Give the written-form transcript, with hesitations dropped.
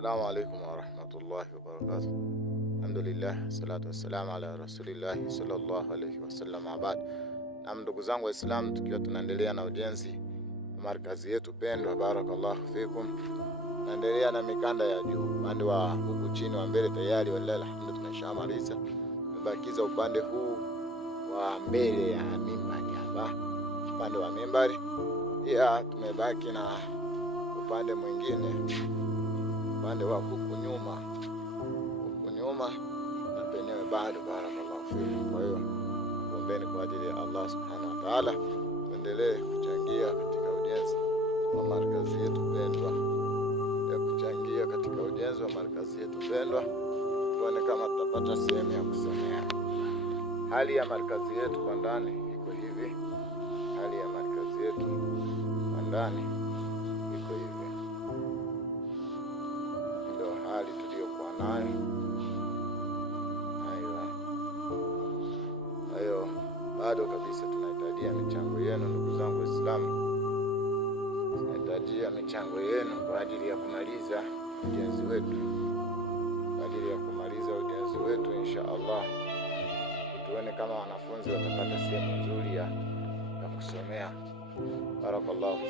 Assalamu alaikum warahmatullahi wabarakatuh. Alhamdulillah, salatu wassalamu ala rasulillah sallallahu alaihi wasallam. Abad. Na ndugu zangu Waislamu, tukiwa tunaendelea na ujenzi wa markazi yetu pendwa, barakallahu fikum. Tunaendelea na mikanda ya juu. Upande wa huku chini wa mbele tayari wallahi alhamdulillah tumeshamaliza. Tumebakiza upande huu wa mbele ya mimbari hapa. Upande wa mimbari. Pia tumebaki na upande mwingine, upande wa huku nyuma na penyewe bado, barakallahu fikum. Kwa hiyo ombeni kwa ajili ya Allah subhanahu wa ta'ala, tuendelee kuchangia katika ujenzi wa markazi yetu pendwa, tuone kama tutapata sehemu ya kusomea. Hali ya markazi yetu kwa ndani iko hivi. Hali ya markazi yetu kwa ndani iko hivi. Ndio hali tuliyokuwa nayo. Hayo bado kabisa tunahitajia michango yenu ndugu zangu Waislamu. Tunahitajia michango yenu kwa ajili ya kumaliza ujenzi wetu. Insha Allah. Tuone kama wanafunzi watapata sehemu nzuri ya kusomea. Barakallahu